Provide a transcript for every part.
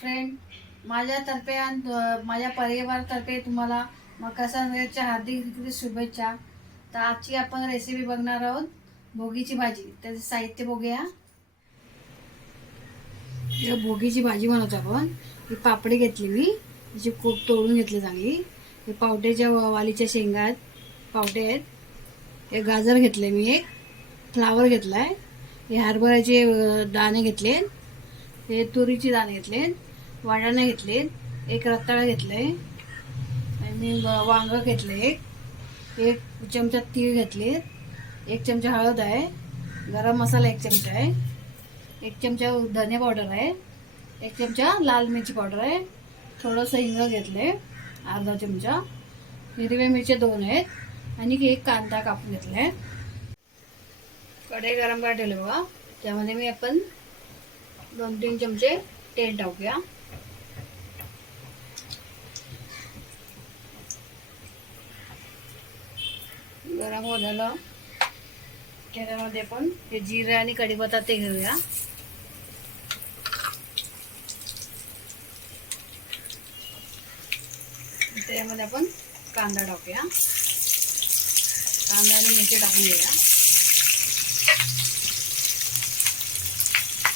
Friend, माझ्यातर्फे आणि माझ्या परिवारातर्फे तुम्हाला मकर संक्रांतीच्या हार्दिक शुभेच्छा. तर आजची आपण रेसिपी बघणार आहोत भोगीची भाजी. त्याचे साहित्य बघूया. या भोगीची भाजी बनवतो आपण. ही पापडी घेतली मी, तिची खूप तोडून घेतली चांगली. हे पावट्याच्या वालीच्या शेंगा आहेत, पावटे आहेत. हे गाजर घेतले मी, एक फ्लावर घेतलाय, हे हरभऱ्याचे दाणे घेतले, हे तुरीचे दाणे घेतले, वाटाणे घेतले, एक रताळा घेतले आणि वांग घेतले, एक चमचा तीळ घेतले, एक चमचा हळद आहे, गरम मसाला एक चमचा आहे, एक चमचा धने पावडर आहे, एक चमचा लाल मिरची पावडर आहे, थोडंसं हिंग घेतले, अर्धा चमचा, हिरव्या मिरच्या 2 आहेत आणि एक कांदा कापून घेतलाय. कढई गरम करायला ठेवले बघा. त्यामध्ये आपण 2-3 चमचे तेल टाकूया. गरम होत झालं त्याच्यामध्ये आपण हे जिरे आणि कढीपत्ता ते घेऊया. त्यामध्ये आपण कांदा टाकूया, कांदा आणि मिरची टाकून घेऊया.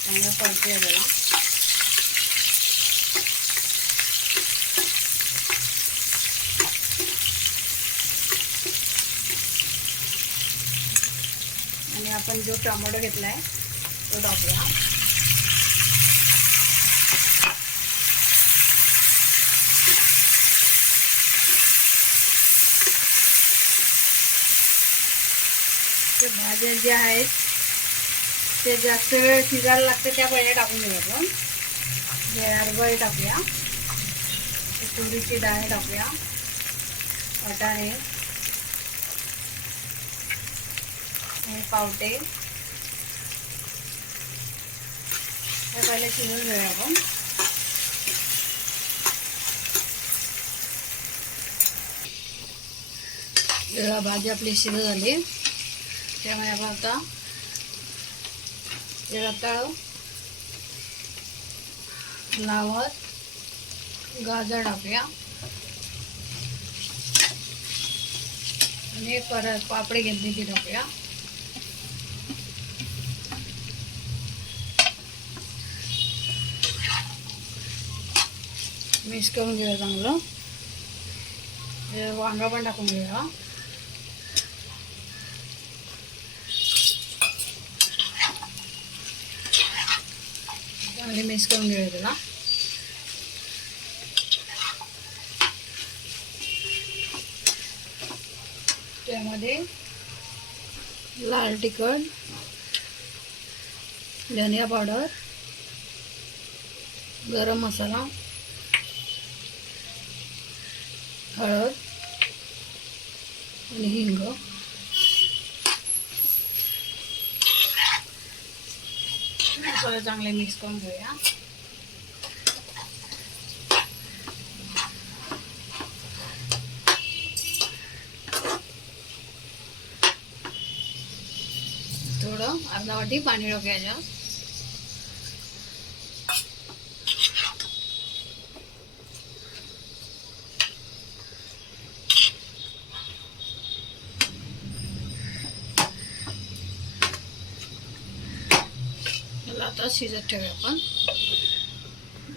चांगलं परतूया त्याला. आणि आपण जो टोमॅटो घेतलाय तो टाकूया. ते भाज्या ज्या आहेत ते जास्त वेळ शिजायला लागते त्या पहिले टाकून घेऊया आपण. हे हरभरे टाकूया, तुरीची डाळ टाकूया, वाटाणे, हे पावटे, हे पहिले शिजवून घेऊया आपण. भाजी आपली शिजत झाली. त्यामुळे आपण आता रताळं, फ्लावर, गाजर टाकूया आणि परत पापडी घेतली ती टाकूया. मिक्स करून घेऊया चांगलं. वांगा पण टाकून घेऊया. चांगले मिक्स करून घेऊया त्याला. त्यामध्ये लाल तिखट, धनिया पावडर, गरम मसाला, हळद आणि हिंग मसाला चांगले मिक्स करून घेऊया. थोडं अर्धा वाटी पाणी टाकायचं. आता शिजत ठेवूया आपण.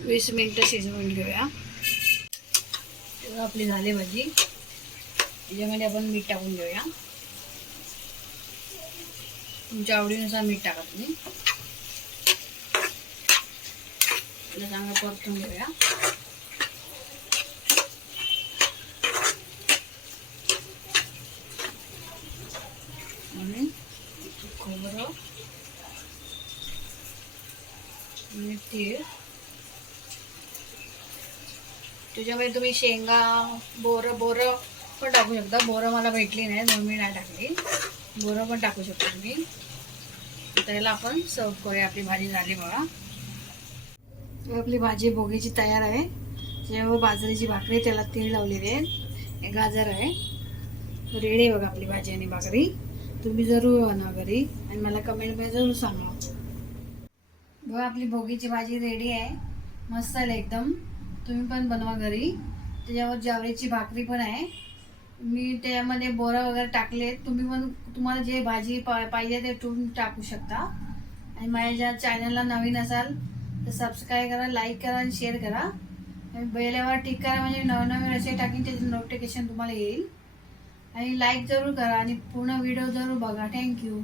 20 मिनिटं शिजवून घेऊया. आपली झाली भाजी. त्याच्यामध्ये आपण मीठ टाकून घेऊया. तुमच्या आवडीनुसार मीठ टाका तुम्ही. चांगलं परतून घेऊया. आणि खोबरं आणि तीळ. त्याच्यामध्ये तुम्ही शेंगा, बोरं पण टाकू शकता. बोरं मला भेटली नाही म्हणून मी नाही टाकली. बोरं पण टाकू शकता तुम्ही. त्याला आपण सर्व करूया. आपली भाजी झाली बघा. आपली भाजी भोगीची तयार आहे. जेव्हा बाजरीची भाकरी, त्याला तीळ लावलेली आहे, गाजर आहे, रेडी बघा आपली भाजी आणि भाकरी. तुम्ही जरूर बनवा घरी आणि मला कमेंटमध्ये जरूर सांगा. बघा आपली भोगीची भाजी रेडी आहे. मस्त आहे एकदम. तुम्ही पण बनवा घरी. त्याच्यावर ज्वारीची भाकरी पण आहे. मी त्यामध्ये बोरं वगैरे टाकले. तुम्ही पण तुम्हाला जे भाजी पाहिजे ते तुम्ही टाकू शकता. आणि माझ्या ज्या चॅनलला नवीन असाल तर सबस्क्राईब करा, लाईक करा आणि शेअर करा आणि बेलवर टिक करा, म्हणजे नवनवीन असे टाकीन त्याचे नोटिफिकेशन तुम्हाला येईल. आणि लाईक जरूर करा आणि पूर्ण व्हिडिओ जरूर बघा. थँक्यू.